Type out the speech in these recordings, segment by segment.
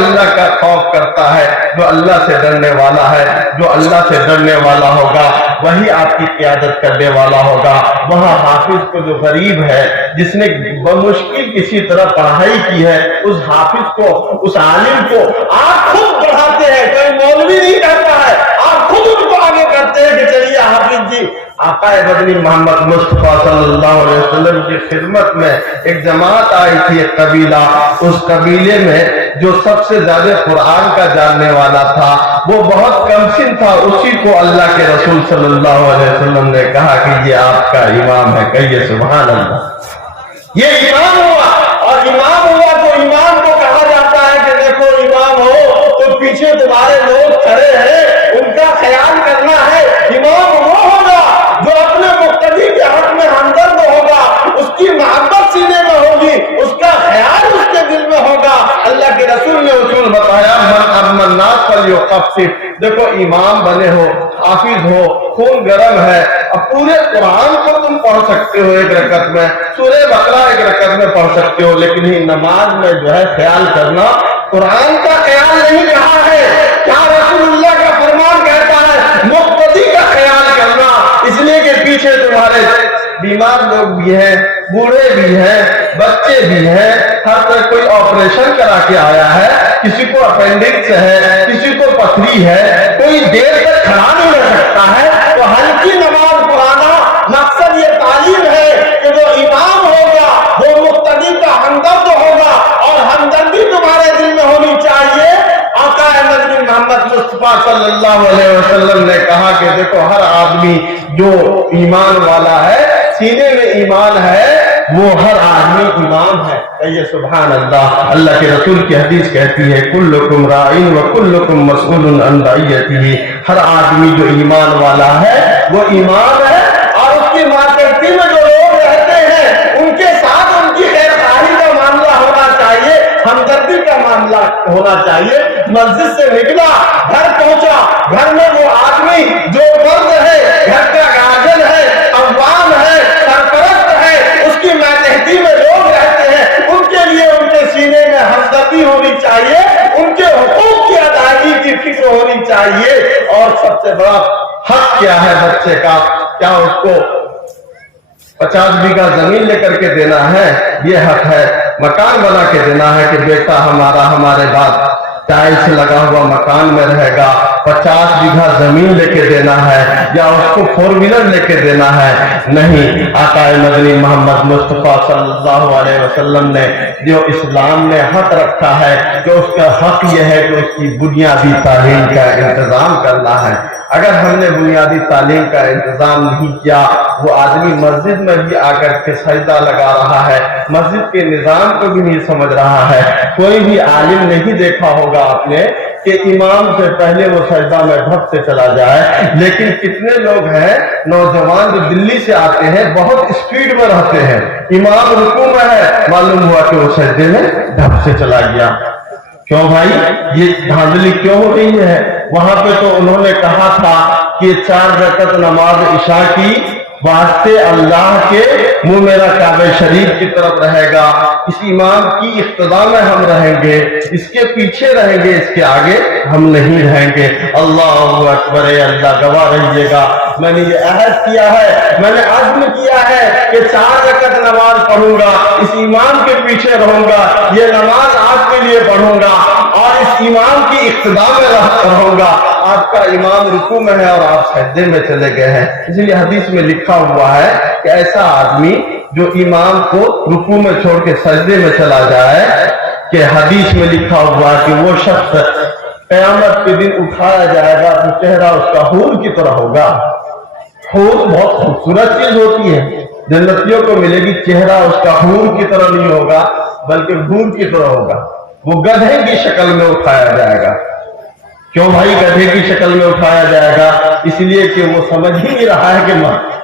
اللہ کا خوف کرتا ہے، جو اللہ سے ڈرنے والا ہے، جو اللہ سے ڈرنے والا ہوگا وہی آپ کی قیادت کرنے والا ہوگا۔ وہاں حافظ کو جو غریب ہے، جس نے بمشکل کسی طرح پڑھائی کی ہے، اس حافظ کو، اس عالم کو آپ خود پڑھاتے ہیں، کوئی مولوی نہیں کرتا ہے، آپ خود ان کو آگے کرتے ہیں کہ چلیے حافظ جی۔ آقا مدنی محمد مصطفیٰ صلی اللہ علیہ وسلم کی خدمت میں ایک جماعت آئی تھی، ایک قبیلہ، اس قبیلے میں جو سب سے زیادہ قرآن کا جاننے والا تھا وہ بہت کم سن تھا، اسی کو اللہ کے رسول صلی اللہ علیہ وسلم نے کہا کہ یہ آپ کا امام ہے، کہیے سبحان اللہ۔ یہ امام ہوا، اور امام ہوا تو امام کو کہا جاتا ہے کہ دیکھو امام ہو تو پیچھے تمہارے لوگ کھڑے ہیں، ان کا خیال کرنا ہے۔ امام وہ ہوگا جو اپنے مقتدی کے حق میں ہمدرد ہوگا، اس کی محبت سینے میں ہوگی، اس کا خیال اس کے دل میں ہوگا۔ اللہ کے رسول نے اصول بتایا، من اما الناس فلیخفف۔ دیکھو امام بنے ہو، حافظ ہو، خون گرم ہے، اب پورے قرآن کو تم پڑھ سکتے ہو ایک رکعت میں، سورہ بقرہ ایک رکعت میں پڑھ سکتے ہو، لیکن ہی نماز میں جو ہے خیال کرنا، قرآن کا خیال نہیں کہا ہے، کیا رسول اللہ کا فرمان کہتا ہے مقتدی کا خیال کرنا، اس لیے کہ پیچھے تمہارے بیمار لوگ بھی ہیں، بوڑھے بھی ہیں، بچے بھی ہیں، ہر طرح کوئی آپریشن کرا کے آیا ہے، کسی کو اپینڈکس ہے، کسی کو پتھری ہے، کوئی دیر تک کھڑا نہیں رہ سکتا ہے، تو ہلکی نماز پڑھانا مقصد یہ تعلیم ہے کہ جو امام ہوگا وہ مقتدی کا ہمدرد ہوگا، اور ہمدردی تمہارے دل میں ہونی چاہیے۔ آقا مدنی محمد مصطفیٰ صلی اللہ علیہ وسلم نے کہا کہ دیکھو ہر آدمی جو ایمان والا ہے، سینے میں ایمان ہے، وہ ہر آدمی امام ہے، کہیے سبحان اللہ۔ اللہ کے رسول کی حدیث کہتی ہے کلکم راعٍ وکلکم مسئول عن رعیتہ، ہر آدمی جو ایمان والا ہے وہ امام ہے، اور اس کی ماتحتی میں جو لوگ رہتے ہیں ان کے ساتھ ان کی خیر خواہی کا معاملہ ہونا چاہیے، ہمدردی کا معاملہ ہونا چاہیے۔ مسجد سے نکلا، گھر پہنچا، گھر میں وہ آدمی جو مرد ہے، گھر کا گارجن ہے، عوام ہے، سرپرست ہے، اس کی ماتحتی میں لوگ رہتے ہیں، ان کے لیے ان کے سینے میں ہمدردی ہونی چاہیے، ان کے حقوق کی ادائیگی کی فکر ہونی چاہیے۔ اور سب سے بڑا حق کیا ہے بچے کا؟ کیا اس کو 50 بیگھہ زمین لے کر کے دینا ہے؟ یہ حق ہے۔ مکان بنا کے دینا ہے کہ بیٹا ہمارے بعد ٹائلس لگا ہوا مکان میں رہے گا، 50 بیگھہ زمین لے کے دینا ہے، یا اس کو 4 ویلر لے کے دینا ہے؟ نہیں، آقا مدنی محمد مصطفیٰ صلی اللہ علیہ وسلم نے جو اسلام نے حق رکھا ہے کہ اس کا حق یہ ہے کہ اس کی بنیادی تعلیم کا انتظام کرنا ہے۔ اگر ہم نے بنیادی تعلیم کا انتظام نہیں کیا، وہ آدمی مسجد میں بھی آ کر کے سجدہ لگا رہا ہے، مسجد کے نظام کو بھی نہیں سمجھ رہا ہے۔ کوئی بھی عالم نہیں دیکھا ہوگا آپ نے کہ امام سے پہلے وہ سجدہ میں ڈھک سے چلا جائے، لیکن کتنے لوگ ہیں نوجوان جو دلی سے آتے ہیں، بہت اسپیڈ میں رہتے ہیں، امام رکوع میں ہے، معلوم ہوا کہ وہ سجدے میں ڈھک سے چلا گیا۔ کیوں بھائی یہ دھاندلی کیوں ہو رہی ہے؟ وہاں پہ تو انہوں نے کہا تھا کہ 4 رکعت نماز عشاء کی واسطے اللہ کے منہ میرا کعبہ شریف کی طرف رہے گا، اس امام کی اقتداء میں ہم رہیں گے، اس کے پیچھے رہیں گے، اس کے آگے ہم نہیں رہیں گے۔ اللہ اکبر، اللہ گواہ رہیے گا، میں نے یہ عہد کیا ہے، میں نے عزم کیا ہے کہ 4 رکعت نماز پڑھوں گا، اس امام کے پیچھے رہوں گا، یہ نماز آپ کے لیے پڑھوں گا، اور اس امام کی اقتداء میں رہوں گا۔ آپ کا امام رکوع میں ہے اور آپ سجدے میں چلے گئے ہیں، اس لیے حدیث میں لکھا ہوا ہے کہ ایسا آدمی جو امام کو رکوع میں چھوڑ کے سجدے میں چلا جائے، کہ حدیث میں لکھا ہوا کہ وہ شخص قیامت کے دن اٹھایا جائے گا تو چہرہ اس کا حور کی طرح ہوگا۔ حور بہت خوبصورت چیز ہوتی ہے، جنتیوں کو ملے گی، چہرہ اس کا حور کی طرح نہیں ہوگا بلکہ حور کی طرح ہوگا۔ وہ گدھے کی شکل میں اٹھایا جائے گا۔ کیوں بھائی گدھے کی شکل میں اٹھایا جائے گا؟ اس لیے کہ وہ سمجھ ہی نہیں رہا ہے کہ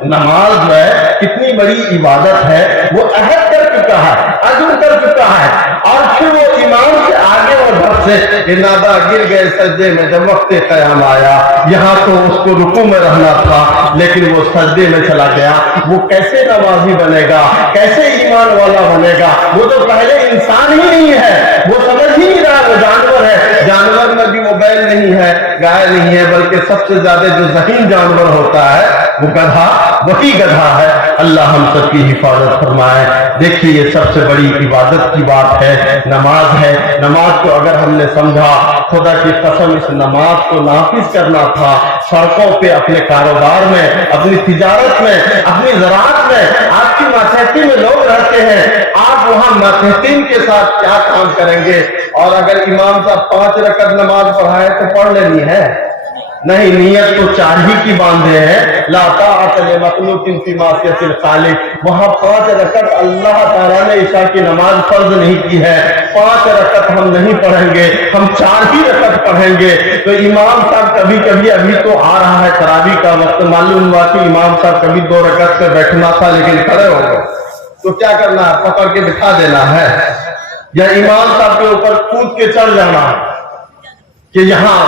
नमाज जो है कितनी बड़ी इबादत है, वो अहद कर चुका है, अज़्म कर चुका है, और फिर वो इमाम से आगे और धर से ये नादा गिर गए सजदे में जब वक्त क़याम आया। यहाँ तो उसको रुकू में रहना था, लेकिन वो सजदे में चला गया। वो कैसे नमाजी बनेगा, कैसे ईमान वाला बनेगा? वो तो पहले इंसान ही नहीं है, वो समझ ही नहीं रहा, वो जानवर है। जानवर में भी वो बैल नहीं है, गाय नहीं है, बल्कि सबसे ज्यादा जो ज़हीन जानवर होता है वो गधा, वही गधा है। अल्लाह हम सबकी हिफाजत फरमाए। देखिए, ये सबसे बड़ी इबादत की बात है, नमाज है। नमाज को अगर हमने समझा, खुदा की कसम इस नमाज को नाफिज करना था। सड़कों पे, अपने कारोबार में, अपनी तिजारत में, अपनी ज़राअत में, आपकी मातहती में लोग रहते हैं, आप वहां मातहतीन के साथ क्या काम करेंगे? और अगर इमाम साहब 5 रकअत नमाज पढ़ाए तो पढ़ लेनी है? नहीं, नियत तो 4 ही की बांधे हैं, ला ताअत लिमखलूकिन फी मासियतिल खालिक। वहां 5 रकअत अल्लाह ताला ने ईशा की नमाज फर्ज नहीं की है, 5 रकअत हम नहीं पढ़ेंगे, हम 4 ही रकअत पढ़ेंगे। तो इमाम साहब कभी कभी, अभी तो आ रहा है तरावी का वक्त, मालूम हुआ कि इमाम साहब कभी 2 रकअत पे बैठना था लेकिन खड़े हो गए, तो क्या करना है? पकड़ के बिठा देना है, या इमाम साहब के ऊपर कूद के चढ़ जाना कि यहाँ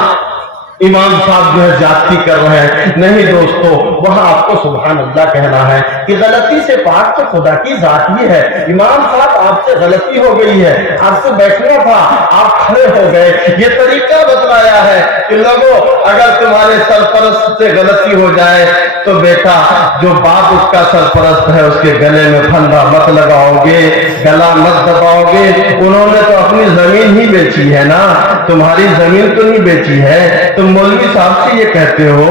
इमाम साहब जो है जाती कर रहे हैं? नहीं दोस्तों, वहां आपको सुभान अल्लाह कहना है कि गलती से पाक तो खुदा की जात ही है। इमाम साहब आपसे गलती हो गई है, आपसे बैठना था, आप खड़े हो गए। ये तरीका बतलाया है कि लोगों, अगर तुम्हारे सरपरस्त से गलती हो जाए तो बेटा, जो बाप उसका सरपरस्त है उसके गले में फंदा मत लगाओगे, गला मत दबाओगे। उन्होंने तो अपनी जमीन ही बेची है ना, तुम्हारी जमीन तो नहीं बेची है। तुम मौलवी साहब से ये कहते हो,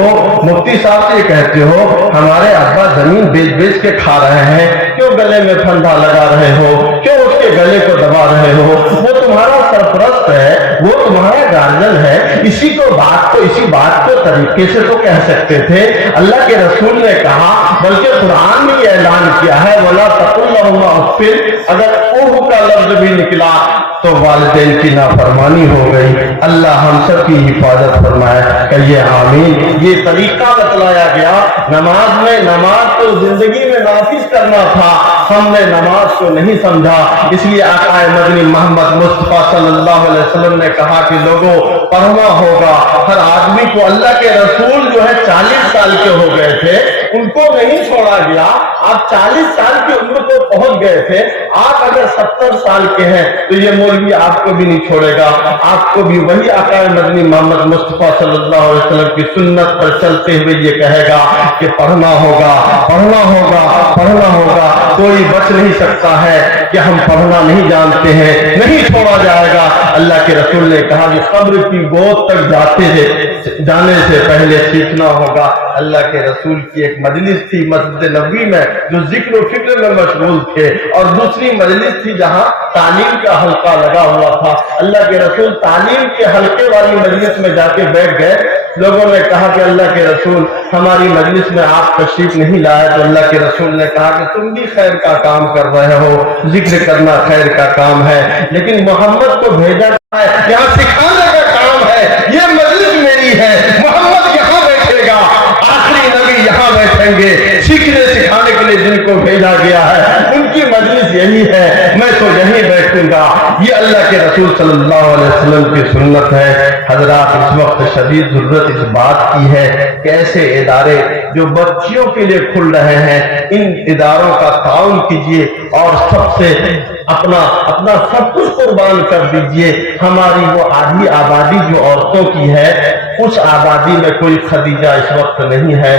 मुफ्ती साहब से ये कहते हो, हमारे अब्बा जमीन बेच बेच के खा रहे हैं, क्यों गले में फंदा लगा रहे हो, क्यों उसके गले को दबा रहे हो? वो तुम्हारा सरपरस्त है, वो तुम्हारा गार्जियन है। इसी बात को तरीके से तो कह सकते थे। अल्लाह के रसूल ने कहा, बल्कि कुरान ने ये ऐलान किया है, वला तकुल लहुमा उफ़्फ़िन, अगर ऊह का लफ्ज भी निकला तो वालिदैन की नाफरमानी हो गई। अल्लाह हम सब की हिफाजत फरमाए, कहिए आमीन। ये तरीका बतलाया गया नमाज में। नमाज को जिंदगी में नाफिज करना था, हमने नमाज को नहीं समझा। इसलिए आका मदनी मोहम्मद मुस्तफा सल्लल्लाहु अलैहि वसल्लम ने कहा कि लोगों, पढ़ना होगा हर आदमी को। अल्लाह के रसूल जो है 40 साल के हो गए थे, उनको नहीं छोड़ा गया। आप 40 साल की उम्र को पहुंच गए थे, आप अगर 70 साल के हैं तो ये मौलवी आपको भी नहीं छोड़ेगा, आपको भी वही आका मदनी मोहम्मद मुस्तफा सल्लल्लाहु अलैहि वसल्लम की सुन्नत पर चलते हुए ये कहेगा कि पढ़ना होगा, पढ़ना होगा, पढ़ना होगा। कोई बच नहीं सकता है कि हम पढ़ना नहीं जानते हैं, नहीं छोड़ा जाएगा। अल्लाह के रसूल ने कहा कि कब्र की गोद तक जाने से पहले सीखना होगा। अल्लाह के रसूल की एक मजलिस थी मस्जिद नबवी में, जो जिक्र और फिक्र में मशगूल थे, और दूसरी मजलिस थी जहां तालीम का हल्का लगा हुआ था। अल्लाह के रसूल तालीम के हल्के वाली मजलिस में जाके बैठ गए। लोगों ने कहा कि अल्लाह के रसूल, हमारी मजलिस में आप तशरीफ नहीं लाए। तो अल्लाह के रसूल ने कहा कि तुम भी खैर का काम कर रहे हो, जिक्र करना खैर का काम है, लेकिन मोहम्मद को भेजा है, यहाँ सिखाने का काम है। ये मजलिस मेरी है, मोहम्मद यहाँ बैठेगा, आखिरी नबी यहाँ बैठेंगे। सीखने सिखाने के लिए जिनको भेजा गया है उनकी मजलिस यही है, मैं तो यहीं बैठूंगा। ये अल्लाह के रसूल सल्लल्लाहु अलैहि वसल्लम की सुन्नत है। हजरात, इस वक्त शदीद जरूरत इस बात की है कि ऐसे इदारे जो बच्चियों के लिए खुल रहे हैं, इन इदारों का ताउन कीजिए और सबसे अपना सब कुछ कुर्बान कर दीजिए। हमारी वो आधी आबादी जो औरतों की है, उस आबादी में कोई खदीजा इस वक्त नहीं है,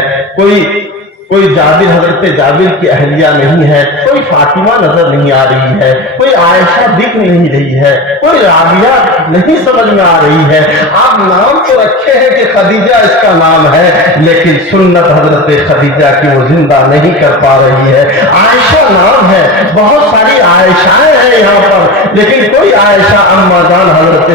कोई जाबिर, हजरत जाबिर की अहलिया नहीं है, कोई फातिमा नजर नहीं आ रही है, कोई आयशा दिख नहीं रही है, कोई राबिया नहीं समझ में आ रही है। आप नाम तो रखे हैं कि खदीजा इसका नाम है, लेकिन सुन्नत हजरत खदीजा की वो जिंदा नहीं कर पा रही है। आयशा नाम है, बहुत सारी आयशाएं हैं यहाँ पर, लेकिन कोई आयशा अम्मा जान हजरत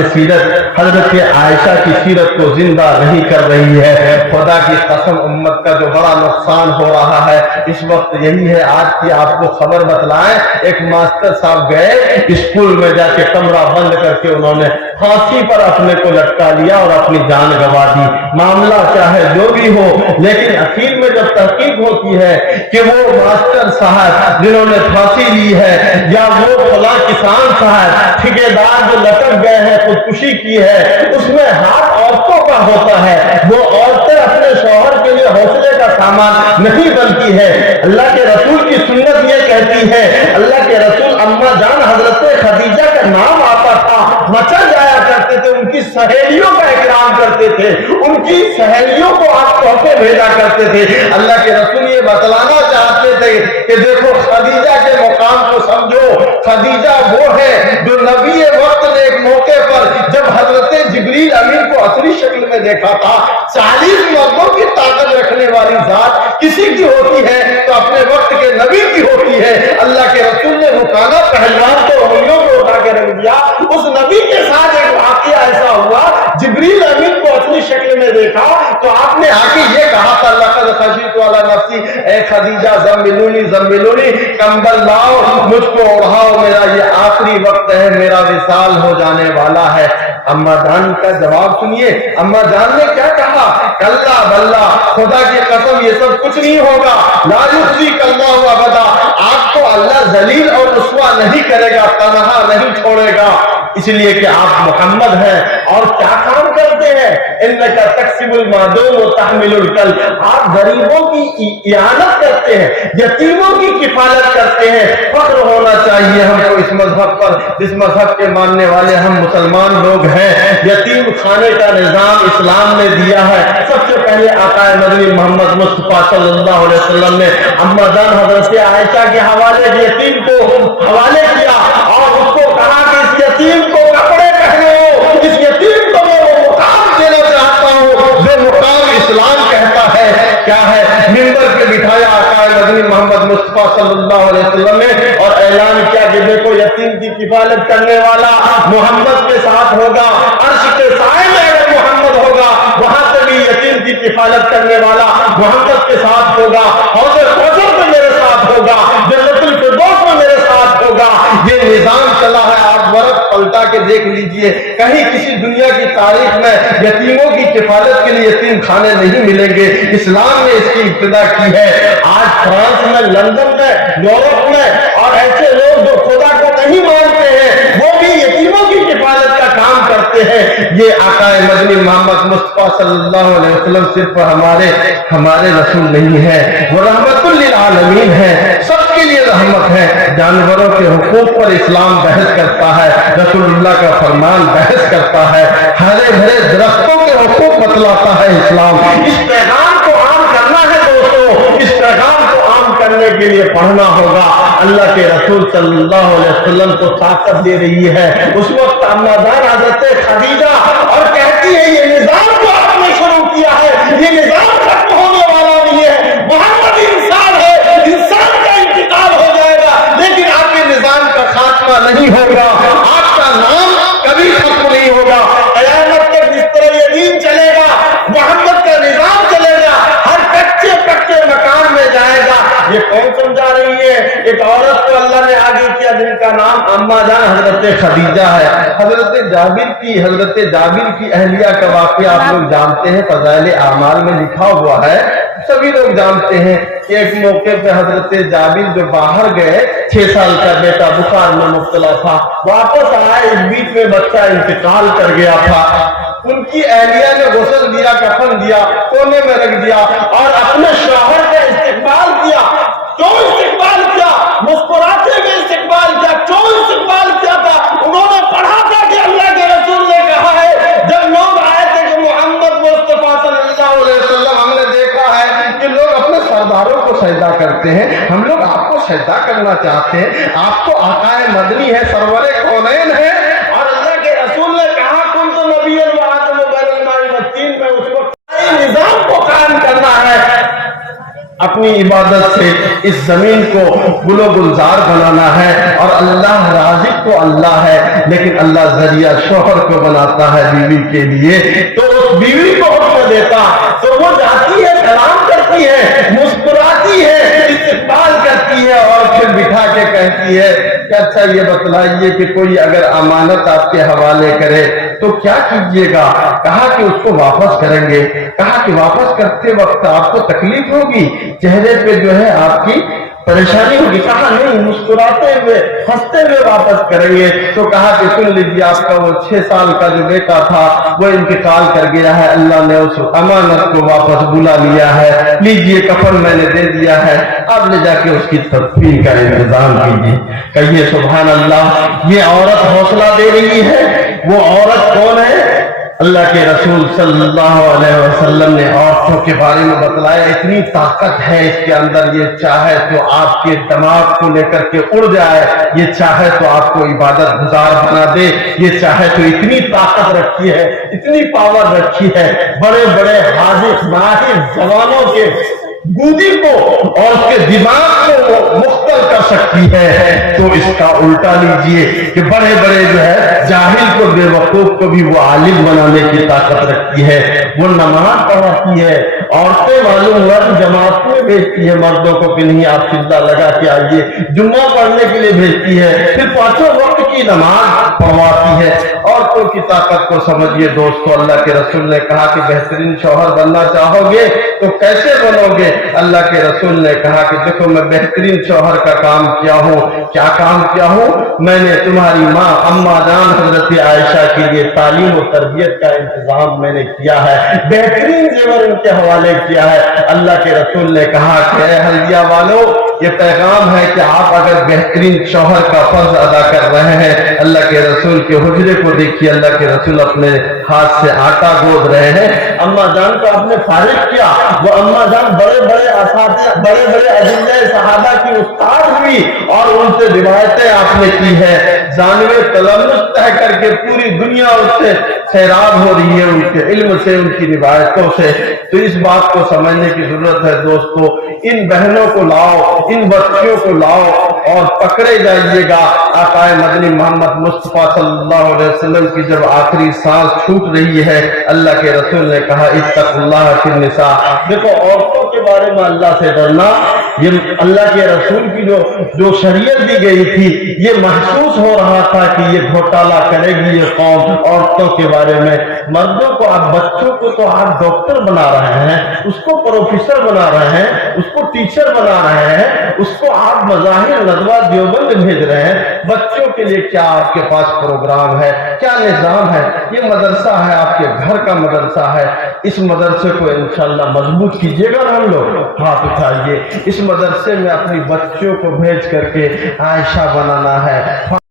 आयशा की सीरत को जिंदा नहीं कर रही है। खुदा की कसम, उम्मत का जो बड़ा नुकसान हो रहा है इस वक्त यही है। आज की आपको खबर बतलाएं, एक मास्टर साहब गए स्कूल में, जाके कमरा बंद करके उन्होंने फांसी पर अपने को लटका लिया और अपनी जान गंवा दी। मामला क्या है जो भी हो, लेकिन आखिर में जब तहकीक होती है कि वो मास्टर साहब जिन्होंने फांसी ली है, या वो फला किसान साहब ठेकेदार जो लटक गए हैं, खुदकुशी की है, उसमें हाथ औरतों का होता है। वो औरतें अपने शौहर के लिए हौसले का सामान नहीं बनती है। अल्लाह के रसूल की सुन्नत ये कहती है, अल्लाह के रसूल अम्मा जान हजरत खदीजा का नाम आता था, मचल जाया करते थे, उनकी सहेलियों का इकराम करते थे, उनकी सहेलियों को आप तोहफे भेजा करते थे। अल्लाह के रसूल ये बतलाना चाहते थे कि देखो खदीजा के मुकाम को समझो। खदीजा वो है जो नबी वक्त ने एक मौके पर जब हजरत जिब्रील अमीन को असली शक्ल में देखा था, 40 मर्दों की ताकत रखने वाली जात किसी की होती है तो अपने वक्त के नबी की होती है। अल्लाह के रसूल ने रुकाना पहलवान को उंगलियों को उठा के रख दिया। उस नबी के साथ एक वाकया ऐसा हुआ, जिब्रील अमीन को असली शक्ल में देखा तो आपने आके ये कहा था, लक़द खशीतु अला नफ्सी, ए खदीजा ज़म्मिलूनी, कंबल लाओ, मुझको ओढ़ाओ, मेरा ये आखिरी वक्त है, मेरा विसाल हो जाने वाला है। अम्मा जान का जवाब सुनिए, अम्मा जान ने क्या कहा, कल्ला बल्ला, खुदा की कसम ये सब कुछ नहीं होगा, ला युख़ज़ीकल्लाहु अबदा, आपको अल्लाह जलील और रुस्वा नहीं करेगा, तनहा नहीं छोड़ेगा, इसलिए कि आप मोहम्मद हैं। और क्या काम करते हैं, इन्नका तक्सिबुल मादूम व तहमिलुल कल, आप गरीबों की इयानत करते हैं, यतीमों की किफालत करते हैं। फख्र होना चाहिए हमको इस मजहब पर, जिस मजहब के मानने वाले हम मुसलमान लोग हैं। यतीम खाने का निजाम इस्लाम ने दिया है। सबसे पहले आकाए मदनी मोहम्मद मुस्तफा सल्लल्लाहु अलैहि वसल्लम ने अम्मा जान हजरत आयशा के हवाले यतीम को हवाले किया और उसको कहा कि इस यतीम को कपड़े पहनो, इस यतीम को मैं वो मुकाम देना चाहता हूँ जो मुकाम इस्लाम कहता है। क्या है, मिंबर पे बिठाया आकाए मदनी मोहम्मद मुस्तफा सल्लल्लाहु अलैहि वसल्लम ने और ऐलान किया कि देखो यतीम की किफालत करने वाला मोहम्मद के साथ होगा, अर्श के साए में अगर मोहम्मद होगा वहां से भी यतीम की किफालत करने वाला मोहम्मद के साथ होगा, हौज़े कौसर में मेरे साथ होगा, जन्नतुल फिरदौस में मेरे साथ होगा। ये निजाम चला है, आप वर्क पलटा के देख लीजिए, कहीं किसी दुनिया की तारीख में यतीमों की किफालत के लिए यतीम खाने नहीं मिलेंगे। इस्लाम ने इसकी इब्तिदा की है। आज फ्रांस में, लंदन में, यूरोप में और ऐसे लोग जो खुदा को नहीं मानते हैं वो भी यतीमों की किफालत का काम करते हैं। ये आकाए मदनी मोहम्मद मुस्तफा सल्लल्लाहु अलैहि वसल्लम सिर्फ हमारे रसूल नहीं है, वो रहमतुल लिल आलमीन है, सबके लिए रहमत है। जानवरों के हुकूक पर इस्लाम बहस करता है, रसूलुल्लाह का फरमान बहस करता है, हरे भरे दरख्तों के हुकूक बतलाता है इस्लाम। इस पैगाम को आम करना है दोस्तों, इस पैगाम को आम करने के लिए पढ़ना होगा। अल्लाह के रसूल सल्लल्लाहु अलैहि वसल्लम को ताकत दे रही है उस वक्त अम्मा जान हज़रत खदीजा, और कहती है ये निजाम जो आपने शुरू किया है ये निजाम खत्म होने वाला नहीं है। मोहम्मद इंसान है, इंसान का इंतकाल हो जाएगा, लेकिन आपके निजाम का खात्मा नहीं होगा, आपका नाम कभी खत्म नहीं होगा। कयामत के बिस्तर ये दीन चलेगा, मोहम्मद का निजाम चलेगा, हर कच्चे पक्के मकान में जाएगा। ये कौन समझा रही है, एक औरत को अल्लाह ने आगे किया जिनका नाम अम्मा जान हजरत खदीजा है। हजरत जाबिर की अहलिया का वाकया आप लोग जानते हैं, फज़ाइल आमाल में लिखा हुआ है, सभी लोग जानते हैं कि एक मौके पे हजरत जाबिर जो बाहर गए, 6 साल का बेटा बुखार में मुब्तला था, वापस आए, इस बीच में बच्चा इंतकाल कर गया था। उनकी अहलिया ने गुस्ल दिया, कफन दिया, कोने में रख दिया और अपने शौहर का इस्तिकबाल किया। क्यों इस्तिकबाल किया? मुस्कुराते हुए इस्तिकबाल किया। क्यों इस्तिकबाल किया था? उन्होंने पढ़ा था कि अल्लाह के रसूल ने कहा है, जब लोग आए थे कि मोहम्मद मुस्तफा सल्लल्लाहु अलैहि वसल्लम, हमने देखा है कि लोग अपने सरदारों को सजदा करते हैं, हम लोग आपको सजदा करना चाहते हैं, आप तो आकाए मदनी है, सरवरे कौनैन है। और अल्लाह के रसूल ने कहा तुम तो नबी निजाम को कायम करना है। अपनी इबादत से इस जमीन को गुलो गुलजार बनाना है। और अल्लाह राज़िक तो अल्लाह है, लेकिन अल्लाह जरिया शोहर को बनाता है बीवी के लिए। तो उस बीवी को हुक्म देता तो वो जाती है, सलाम करती है, मुस्कुराती है, इस्तकबाल करती है और फिर बिठा के कहती है कि अच्छा ये बतलाइए कि कोई अगर अमानत आपके हवाले करे तो क्या कीजिएगा। कहा कि उसको वापस करेंगे। कहा कि वापस करते वक्त आपको तकलीफ होगी, चेहरे पे जो है आपकी परेशानी होगी। कहा नहीं, मुस्कुराते हुए हंसते हुए वापस करेंगे। तो कहा कि सुन लीजिए, आपका वो 6 साल का जो बेटा था वो इंतकाल कर गया है, अल्लाह ने उस अमानत को वापस बुला लिया है, लीजिए कफन मैंने दे दिया है, अब ले जाके उसकी तदफीन का इंतजाम कीजिए। कहिए सुभान अल्लाह। ये औरत हौसला दे रही है। वो औरत कौन है? अल्लाह के रसूल सल्लल्लाहु अलैहि वसल्लम ने औरतों के बारे में बतलाया, इतनी ताकत है इसके अंदर, ये चाहे तो आपके दिमाग को लेकर के उड़ जाए, ये चाहे तो आपको इबादत गुजार बना दे, ये चाहे तो इतनी ताकत रखी है, इतनी पावर रखी है, बड़े बड़े हाजिर माहिर जवानों के गूदी को और उसके दिमाग को वो मुख्तल कर सकती है। तो इसका उल्टा लीजिए कि बड़े बड़े जो है जाहिल को, बेवकूफ को भी वो आलिम बनाने की ताकत रखती है। वो नमाज पढ़ाती है, औरतें मालूम मर्द जमात में भेजती है मर्दों को कि नहीं आप सिद्धा लगा के आइए, जुम्मा पढ़ने के लिए भेजती है, फिर 5 वक्त की नमाज पढ़वाती है। औरतों की ताकत को समझिए दोस्तों। अल्लाह के रसूल ने कहा कि बेहतरीन शौहर बनना चाहोगे तो कैसे बनोगे? अल्लाह के रसूल ने कहा कि देखो मैं बेहतरीन शौहर का काम किया हूँ। क्या काम किया हूँ? मैंने तुम्हारी माँ अम्मा जान हजरत आयशा के लिए तालीम और तरबियत का इंतजाम मैंने किया है, बेहतरीन जेवर उनके हवाले किया है। अल्लाह के रसूल ने कहा कि हल्दिया वालों, ये पैगाम है कि आप अगर बेहतरीन शौहर का फर्ज अदा कर रहे हैं, अल्लाह के रसूल के हुजरे को देखिए, अल्लाह के रसूल अपने हाथ से आटा गोद रहे हैं। अम्मा जान को आपने फारिग किया, वो अम्मा जान बड़े बड़े असातिज़ा, बड़े बड़े अजिल्ले सहाबा की उस्ताद हुई और उनसे रिवायतें आपने की है। जानवे तलम्मुस तय करके पूरी दुनिया उससे सैराब हो रही है, उनके इल्म से, उनकी रिवायतों से। तो इस बात को समझने की जरूरत है दोस्तों। इन बहनों को लाओ, इन बच्चियों को लाओ और पकड़े जाइएगा। आकाए मदनी मोहम्मद मुस्तफा सल्लल्लाहु अलैहि वसल्लम की जब आखिरी सांस छूट रही है, अल्लाह के रसूल ने कहा इत्तकुल्लाह फिन निसा। देखो औरतों के बारे में अल्लाह से डरना, ये अल्लाह के रसूल की जो शरीयत दी गई थी, ये महसूस हो रहा था कि ये घोटाला करेगी ये कौम औरतों के बारे में। मर्दों को आप, बच्चों को तो आप डॉक्टर बना रहे हैं, उसको प्रोफेसर बना रहे हैं, उसको टीचर बना रहे हैं, उसको आप मज़ाहिर नदवा देवबंद भेज रहे हैं। बच्चों के लिए क्या आपके पास प्रोग्राम है, क्या निजाम है? ये मदरसा है, आपके घर का मदरसा है। इस मदरसे को इंशाल्लाह मजबूत कीजिएगा ना हम लोग, हाथ उठाइए। इस मदरसे में अपनी बच्चियों को भेज करके आयशा बनाना है।